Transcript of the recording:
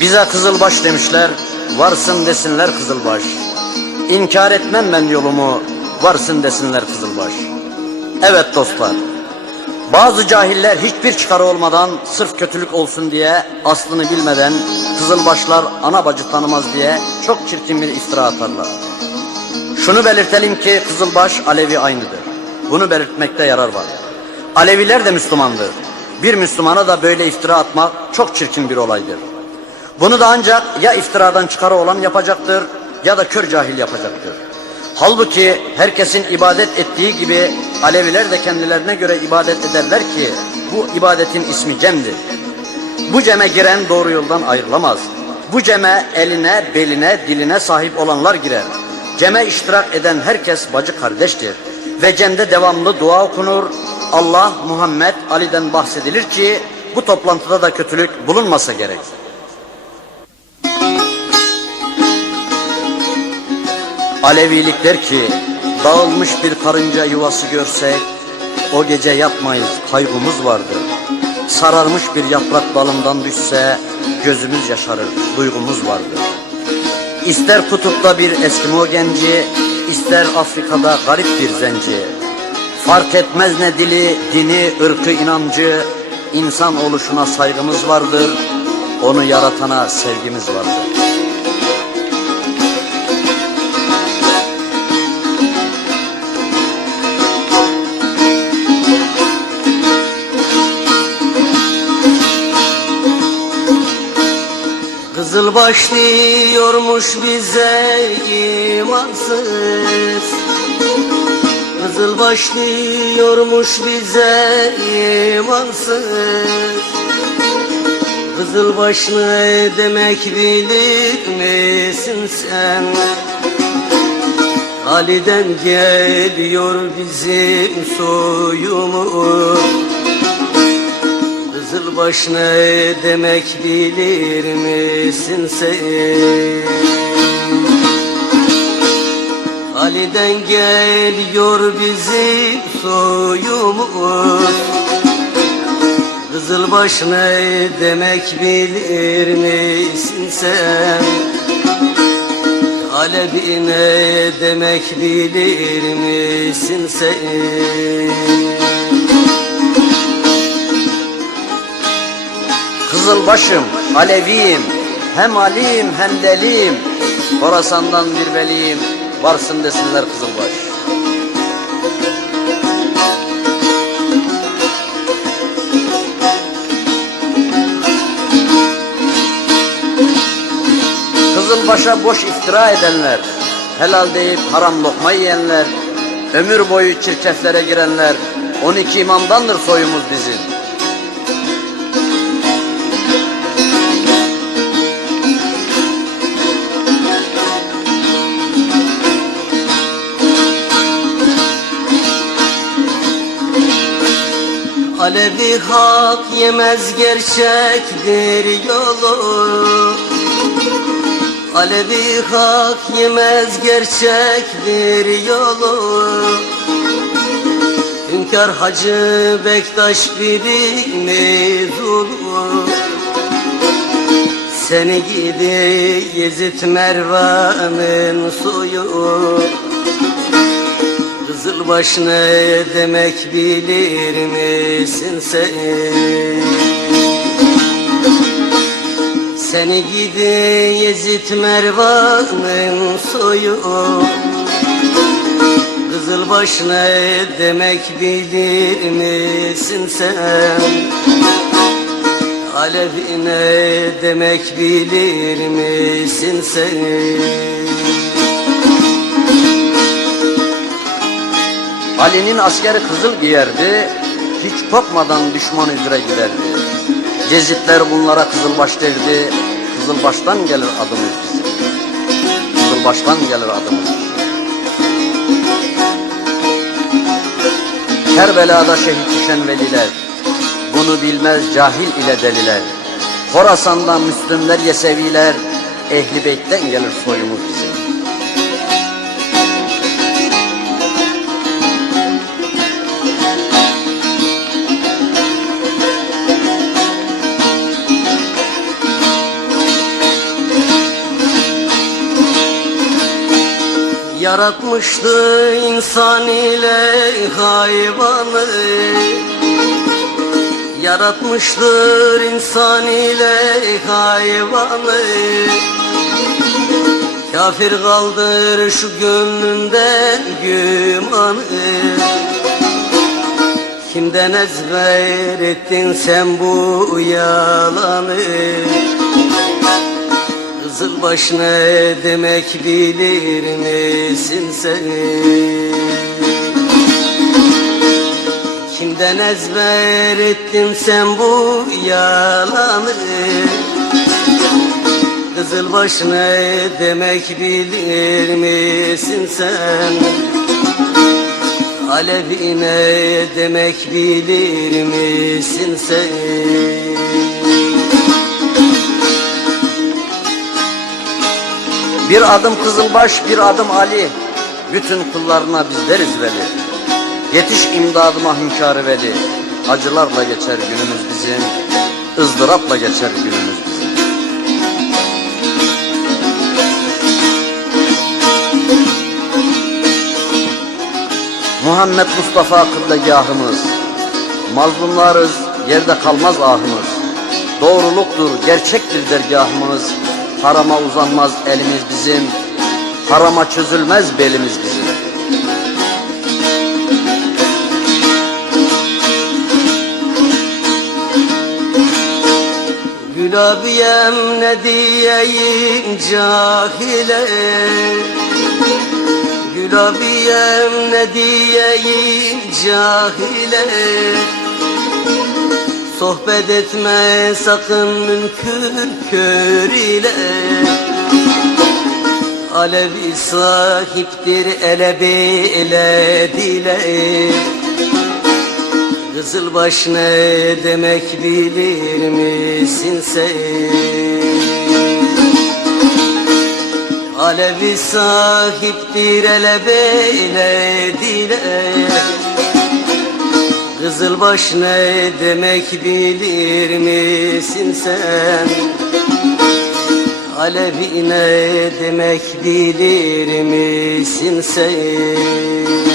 Bize kızılbaş demişler, varsın desinler kızılbaş. İnkar etmem ben yolumu, varsın desinler kızılbaş. Evet dostlar, bazı cahiller hiçbir çıkarı olmadan sırf kötülük olsun diye aslını bilmeden kızılbaşlar ana bacı tanımaz diye çok çirkin bir iftira atarlar. Şunu belirtelim ki Kızılbaş Alevi aynıdır. Bunu belirtmekte yarar var. Aleviler de Müslümandır. Bir Müslümana da böyle iftira atmak çok çirkin bir olaydır. Bunu da ancak ya iftiradan çıkarı olan yapacaktır ya da kör cahil yapacaktır. Halbuki herkesin ibadet ettiği gibi Aleviler de kendilerine göre ibadet ederler ki bu ibadetin ismi cemdir. Bu ceme giren doğru yoldan ayrılamaz. Bu ceme eline, beline, diline sahip olanlar girer. Ceme iştirak eden herkes bacı kardeştir. Ve cemde devamlı dua okunur. Allah, Muhammed, Ali'den bahsedilir ki bu toplantıda da kötülük bulunmasa gerek. Alevilik der ki dağılmış bir karınca yuvası görsek o gece yapmayız kaygımız vardır. Sararmış bir yaprak dalından düşse gözümüz yaşarır duygumuz vardır. İster kutupta bir Eskimo genci, ister Afrika'da garip bir zenci. Fark etmez ne dili, dini, ırkı, inancı, insan oluşuna saygımız vardır. Onu yaratana sevgimiz vardır. Kızılbaş diyormuş bize imansız? Kızılbaş diyormuş bize imansız? Kızılbaş ne demek bilir misin sen? Ali'den geliyor bizim soyumuz Kızılbaş ne demek bilir misin sen? Ali'den geliyor bizim soyumuz Kızılbaş ne demek bilir misin sen? Alevi ne demek bilir misin sen? Kızılbaşım, Aleviyim, hem alim hem deliyim. Horasan'dan bir veliyim, varsın desinler Kızılbaş. Kızılbaş'a boş iftira edenler, helal deyip haram lokma yiyenler, ömür boyu çirkeflere girenler, 12 imamdandır soyumuz bizim. Alevi hak yemez gerçektir yolu. Alevi hak yemez gerçektir yolu. Hünkar Hacı Bektaş birimiz olur Seni gidi Yezid Mervan'ın suyu Kızılbaş ne demek bilir misin sen? Seni gidi Yezid Mervan'ın soyu Kızılbaş ne demek bilir misin sen? Alevi ne demek bilir misin sen? Ali'nin askeri kızıl giyerdi, hiç korkmadan düşman üzere giderdi. Gezitler bunlara kızılbaş derdi, kızılbaştan gelir adımız bizim. Kızılbaştan gelir adımız. Kerbela'da şehit düşen veliler, bunu bilmez cahil ile deliler. Horasan'dan Müslümler Yeseviler, Ehli Beyt'ten gelir soyumuz bizim. Yaratmıştı insan ile hayvanı. Yaratmıştır insan ile hayvanı. Kafir kaldır şu gönlünden gümanı. Kimden ezber ettin sen bu yalanı Kızılbaş ne demek bilir misin sen? Kimden ezber ettin sen bu yalanı Kızılbaş ne demek bilir misin sen? Alevi ne demek bilir misin sen? Bir adım Kızılbaş, bir adım Ali. Bütün kullarına biz deriz veli. Yetiş imdadıma hünkârı veli. Acılarla geçer günümüz bizim, ızdırapla geçer günümüz bizim. Muhammed Mustafa kıblegahımız. Mazlumlarız, yerde kalmaz ahımız. Doğruluktur, gerçektir dergahımız. Harama uzanmaz elimiz bizim, harama çözülmez belimiz bizim. Gül abiyem ne diyeyim cahile Gül abiyem ne diyeyim cahile Sohbet etme sakın mümkün kör ile. Alevi sahiptir ele bile dile. Kızılbaş ne demek bilir misin sen? Alevi sahiptir ele beyle dile Kızılbaş ne demek bilir misin sen? Alevi ne demek bilir misin sen?